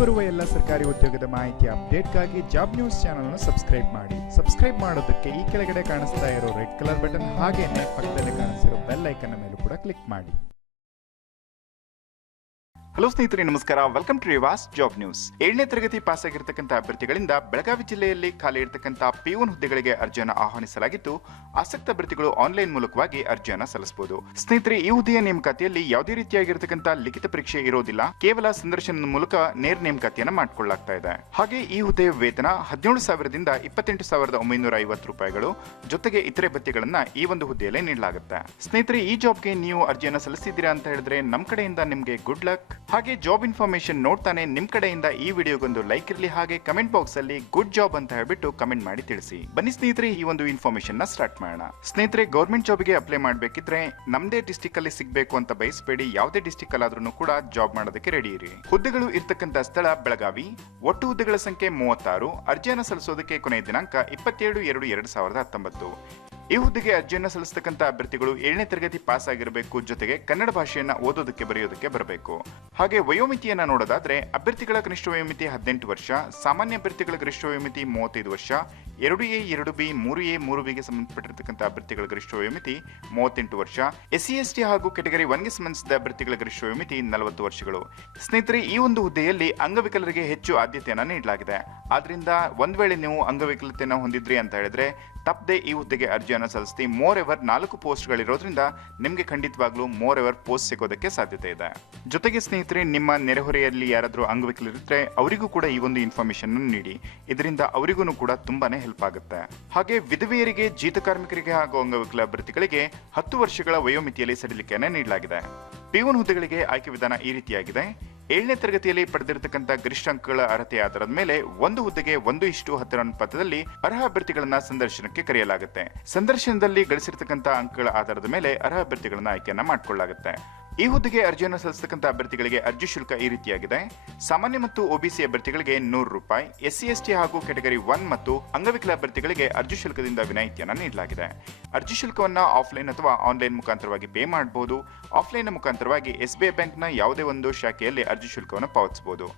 ಬರುವ ಎಲ್ಲ ಸರ್ಕಾರಿ ಉದ್ಯೋಗದ ಮಾಹಿತಿ ಅಪ್ಡೇಟ್ಗಾಗಿ ಜಾಬ್ ನ್ಯೂಸ್ ಚಾನಲ್ ಅನ್ನು ಸಬ್ಸ್ಕ್ರೈಬ್ ಮಾಡಿ. ಸಬ್ಸ್ಕ್ರೈಬ್ ಮಾಡೋದಕ್ಕೆ ಈ ಕೆಳಗಡೆ ಕಾಣಿಸ್ತಾ ಇರೋ ರೆಡ್ ಕಲರ್ ಬಟನ್ ಹಾಗೇನೆ ಪಕ್ಕದಲ್ಲಿ ಕಾಣಿಸಿರೋ ಬೆಲ್ ಐಕನ್ ಮೇಲೂ ಕೂಡ ಕ್ಲಿಕ್ ಮಾಡಿ. ಹಲೋ ಸ್ನೇಹಿತರೆ, ನಮಸ್ಕಾರ. Welcome to Rivas job news ಏಳನೇ ತರಗತಿ ಪಾಸ್ ಆಗಿರ್ತಕ್ಕಂಥ ಅಭ್ಯರ್ಥಿಗಳಿಂದ ಬೆಳಗಾವಿ ಜಿಲ್ಲೆಯಲ್ಲಿ ಖಾಲಿ ಇರತಕ್ಕಂಥ ಪಿಒನ್ ಹುದ್ದೆಗಳಿಗೆ ಅರ್ಜಿಯನ್ನು ಆಹ್ವಾನಿಸಲಾಗಿದ್ದು, ಆಸಕ್ತ ಅಭ್ಯರ್ಥಿಗಳು ಆನ್ಲೈನ್ ಮೂಲಕವಾಗಿ ಅರ್ಜಿಯನ್ನು ಸಲ್ಲಿಸಬಹುದು. ಸ್ನೇಹಿತರೆ, ಈ ಹುದ್ದೆಯ ನೇಮಕಾತಿಯಲ್ಲಿ ಯಾವುದೇ ರೀತಿಯಾಗಿರ್ತಕ್ಕಂಥ ಲಿಖಿತ ಪರೀಕ್ಷೆ ಇರೋದಿಲ್ಲ. ಕೇವಲ ಸಂದರ್ಶನದ ಮೂಲಕ ನೇರ ನೇಮಕಾತಿಯನ್ನು ಮಾಡಿಕೊಳ್ಳಲಾಗ್ತಾ ಇದೆ. ಹಾಗೆ ಈ ಹುದ್ದೆಯ ವೇತನ ಹದಿನೇಳು ಸಾವಿರದಿಂದ ಇಪ್ಪತ್ತೆಂಟು ಸಾವಿರದ ಒಂಬೈನೂರ ಐವತ್ತು ರೂಪಾಯಿಗಳು. ಜೊತೆಗೆ ಇತರೆ ಭತ್ಯೆಗಳನ್ನ ಈ ಒಂದು ಹುದ್ದೆಯಲ್ಲಿ ನೀಡಲಾಗುತ್ತೆ. ಸ್ನೇಹಿತರೆ, ಈ ಜಾಬ್ಗೆ ನೀವು ಅರ್ಜಿಯನ್ನು ಸಲ್ಲಿಸಿದ್ದೀರಾ ಅಂತ ಹೇಳಿದ್ರೆ ನಮ್ಮ ಕಡೆಯಿಂದ ನಿಮಗೆ ಗುಡ್ ಲಕ್ ಹಾಗೆ ಜಾಬ್ ಇನ್ಫಾರ್ಮೇಶನ್ ನೋಡ್ತಾನೆ ನಿಮ್ ಕಡೆಯಿಂದ ಈ ವಿಡಿಯೋಗೊಂದು ಲೈಕ್ ಇರಲಿ ಹಾಗೆ ಕಮೆಂಟ್ ಬಾಕ್ಸ್ ಅಲ್ಲಿ ಗುಡ್ ಜಾಬ್ ಅಂತ ಹೇಳ್ಬಿಟ್ಟು ಕಮೆಂಟ್ ಮಾಡಿ ತಿಳಿಸಿ. ಬನ್ನಿ ಸ್ನೇಹಿತರೆ, ಈ ಒಂದು ಇನ್ಫಾರ್ಮೇಶನ್ನ ಸ್ಟಾರ್ಟ್ ಮಾಡೋಣ. ಸ್ನೇಹಿತರೆ ಗೌರ್ಮೆಂಟ್ ಜಾಬ್ಗೆ ಅಪ್ಲೈ ಮಾಡಬೇಕಿದ್ರೆ ನಮ್ದೇ ಡಿಸ್ಟಿಕ್ ಅಲ್ಲಿ ಸಿಗಬೇಕು ಅಂತ ಬಯಸಬೇಡಿ. ಯಾವುದೇ ಡಿಸ್ಟಿಕ್ ಅಲ್ಲಾದ್ರೂ ಕೂಡ ಜಾಬ್ ಮಾಡೋದಕ್ಕೆ ರೆಡಿ ಇರಿ. ಹುದ್ದೆಗಳು ಇರ್ತಕ್ಕಂಥ ಸ್ಥಳ ಬೆಳಗಾವಿ. ಒಟ್ಟು ಹುದ್ದೆಗಳ ಸಂಖ್ಯೆ ಮೂವತ್ತಾರು. ಅರ್ಜಿಯನ್ನು ಸಲ್ಲಿಸೋದಕ್ಕೆ ಕೊನೆಯ ದಿನಾಂಕ ಇಪ್ಪತ್ತೇಳು ಎರಡು ಎರಡು ಸಾವಿರದ ಹತ್ತೊಂಬತ್ತು. ಈ ಹುದ್ದೆಗೆ ಅರ್ಜಿಯನ್ನು ಸಲ್ಲಿಸತಕ್ಕಂಥ ಅಭ್ಯರ್ಥಿಗಳು ಏಳನೇ ತರಗತಿ ಪಾಸ್ ಆಗಿರಬೇಕು ಜೊತೆಗೆ ಕನ್ನಡ ಭಾಷೆಯನ್ನ ಓದೋದಕ್ಕೆ ಬರೆಯೋದಕ್ಕೆ ಬರಬೇಕು. ಹಾಗೆ ವಯೋಮಿತಿಯನ್ನ ನೋಡೋದಾದ್ರೆ ಅಭ್ಯರ್ಥಿಗಳ ಕನಿಷ್ಠ ವಯೋಮಿತಿ ಹದಿನೆಂಟು ವರ್ಷ, ಸಾಮಾನ್ಯ ಅಭ್ಯರ್ಥಿಗಳ ಗರಿಷ್ಠ ವಯೋಮಿತಿ ಮೂವತ್ತೈದು ವರ್ಷ ಎರಡು ಎ, ಎರಡು ಬಿ, ಮೂರು ಎ, ಮೂರು ಬಿಗೆ ಸಂಬಂಧಪಟ್ಟಿರ್ತಕ್ಕಂಥ ಅಭ್ಯರ್ಥಿಗಳ ಗರಿಷ್ಠ ವಯೋಮಿತಿ ಮೂವತ್ತೆಂಟು ವರ್ಷ. ಎಸ್ಸಿ ಎಸ್ ಟಿ ಹಾಗೂ ಕೆಟಗರಿ ಒನ್ಗೆ ಸಂಬಂಧಿಸಿದ ಅಭ್ಯರ್ಥಿಗಳ ಗರಿಷ್ಠ ವಯೋಮಿತಿ ನಲವತ್ತು ವರ್ಷಗಳು. ಸ್ನೇಹಿತರೆ, ಈ ಒಂದು ಹುದ್ದೆಯಲ್ಲಿ ಅಂಗವಿಕಲರಿಗೆ ಹೆಚ್ಚು ಆದ್ಯತೆಯನ್ನು ನೀಡಲಾಗಿದೆ. ಆದ್ರಿಂದ ಒಂದು ವೇಳೆ ನೀವು ಅಂಗವಿಕಲತೆಯನ್ನು ಹೊಂದಿದ್ರಿ ಅಂತ ಹೇಳಿದ್ರೆ, ತಪ್ಪದೆ ಈ ಹುದ್ದೆಗೆ ಅರ್ಜಿಯನ್ನು ಸಲ್ಲಿಸಿ ಮೋರ್ ಎವರ್ ನಾಲ್ಕು ಪೋಸ್ಟ್ಗಳಿರೋದ್ರಿಂದ ನಿಮಗೆ ಖಂಡಿತವಾಗ್ಲೂ ಮೋರ್ ಎವರ್ ಪೋಸ್ಟ್ ಸಿಗೋದಕ್ಕೆ ಸಾಧ್ಯತೆ ಇದೆ. ಜೊತೆಗೆ ಸ್ನೇಹಿತರೆ, ನಿಮ್ಮ ನೆರೆಹೊರೆಯಲ್ಲಿ ಯಾರಾದರೂ ಅಂಗವಿಕಲರಿದ್ರೆ, ಅವರಿಗೂ ಕೂಡ ಈ ಒಂದು ಇನ್ಫಾರ್ಮೇಶನ್ ನೀಡಿ. ಇದರಿಂದ ಅವರಿಗೂ ಕೂಡ ತುಂಬಾನೇ ಹೆಲ್ಪ್ ಆಗುತ್ತೆ ಹಾಗೆ ವಿಧವೆಯರಿಗೆ ಜೀತ ಕಾರ್ಮಿಕರಿಗೆ ಹಾಗೂ ಅಂಗವಿಕಲ ಅಭ್ಯರ್ಥಿಗಳಿಗೆ ಹತ್ತು ವರ್ಷಗಳ ವಯೋಮಿತಿಯಲ್ಲಿ ಸಡಿಲಿಕೆಯನ್ನು ನೀಡಲಾಗಿದೆ. ಪಿಒನ್ ಹುದ್ದೆಗಳಿಗೆ ಆಯ್ಕೆ ವಿಧಾನ ಈ ರೀತಿಯಾಗಿದೆ. ಏಳನೇ ತರಗತಿಯಲ್ಲಿ ಪಡೆದಿರತಕ್ಕಂಥ ಗರಿಷ್ಠ ಅಂಕಗಳ ಅರ್ಹತೆ ಆಧಾರದ ಮೇಲೆ ಒಂದು ಹುದ್ದೆಗೆ ಒಂದು ಇಷ್ಟು ಹತ್ತರ ಅನುಪಾತದಲ್ಲಿ ಅರ್ಹ ಅಭ್ಯರ್ಥಿಗಳನ್ನ ಸಂದರ್ಶನಕ್ಕೆ ಕರೆಯಲಾಗುತ್ತೆ. ಸಂದರ್ಶನದಲ್ಲಿ ಗಳಿಸಿರ್ತಕ್ಕಂಥ ಅಂಕಗಳ ಆಧಾರದ ಮೇಲೆ ಅರ್ಹ ಅಭ್ಯರ್ಥಿಗಳನ್ನ ಆಯ್ಕೆಯನ್ನ ಮಾಡಿಕೊಳ್ಳಲಾಗುತ್ತೆ. ಈ ಹುದ್ದೆಗೆ ಅರ್ಜಿಯನ್ನು ಸಲ್ಲಿಸತಕ್ಕಂಥ ಅಭ್ಯರ್ಥಿಗಳಿಗೆ ಅರ್ಜಿ ಶುಲ್ಕ ಈ ರೀತಿಯಾಗಿದೆ. ಸಾಮಾನ್ಯ ಮತ್ತು ಒಬಿಸಿ ಅಭ್ಯರ್ಥಿಗಳಿಗೆ ನೂರು ರೂಪಾಯಿ ಎಸ್ ಸಿ ಎಸ್ ಟಿ ಹಾಗೂ ಕೆಟಗರಿ ಒನ್ ಮತ್ತು ಅಂಗವಿಕಲ ಅಭ್ಯರ್ಥಿಗಳಿಗೆ ಅರ್ಜಿ ಶುಲ್ಕದಿಂದ ವಿನಾಯಿತಿಯನ್ನು ನೀಡಲಾಗಿದೆ. ಅರ್ಜಿ ಶುಲ್ಕವನ್ನು ಆಫ್ಲೈನ್ ಅಥವಾ ಆನ್ಲೈನ್ ಮುಖಾಂತರವಾಗಿ ಪೇ ಮಾಡಬಹುದು ಆಫ್ಲೈನ್ ಮುಖಾಂತರವಾಗಿ ಎಸ್ ಬಿ ಐ ಬ್ಯಾಂಕ್ನ ಯಾವುದೇ ಒಂದು ಶಾಖೆಯಲ್ಲಿ ಅರ್ಜಿ ಶುಲ್ಕವನ್ನು ಪಾವತಿಸಬಹುದು.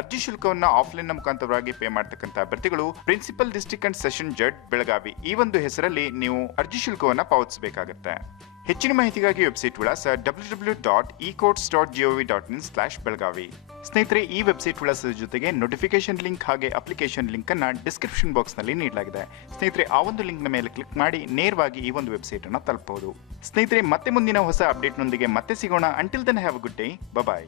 ಅರ್ಜಿ ಶುಲ್ಕವನ್ನು ಆಫ್ಲೈನ್ ಮುಖಾಂತರವಾಗಿ ಪೇ ಮಾಡತಕ್ಕಂಥ ಅಭ್ಯರ್ಥಿಗಳು principal district and session judge Belagavi. ಈ ಒಂದು ಹೆಸರಲ್ಲಿ ನೀವು ಅರ್ಜಿ ಶುಲ್ಕವನ್ನು ಪಾವತಿಸಬೇಕಾಗುತ್ತೆ. ಹೆಚ್ಚಿನ ಮಾಹಿತಿಗಾಗಿ ವೆಬ್ಸೈಟ್ ವಿಳಾಸ W W dot e courts dot G O V dot in slash Belagavi ಸ್ನೇಹಿತರೆ, ಈ ವೆಬ್ಸೈಟ್ ವಿಳಾಸದ ಜೊತೆಗೆ ನೋಟಿಫಿಕೇಶನ್ ಲಿಂಕ್ ಹಾಗೆ ಅಪ್ಲಿಕೇಶನ್ ಲಿಂಕ್ ಅನ್ನ ಡಿಸ್ಕ್ರಿಪ್ಷನ್ ಬಾಕ್ಸ್ನಲ್ಲಿ ನೀಡಲಾಗಿದೆ. ಸ್ನೇಹಿತರೆ, ಆ ಒಂದು ಲಿಂಕ್ನ ಮೇಲೆ ಕ್ಲಿಕ್ ಮಾಡಿ ನೇರವಾಗಿ ಈ ಒಂದು ವೆಬ್ಸೈಟ್ ಅನ್ನು ತಲುಪಬಹುದು ಸ್ನೇಹಿತರೆ, ಮತ್ತೆ ಮುಂದಿನ ಹೊಸ ಅಪ್ಡೇಟ್ ನೊಂದಿಗೆ ಮತ್ತೆ ಸಿಗೋಣ. Until then have good day bye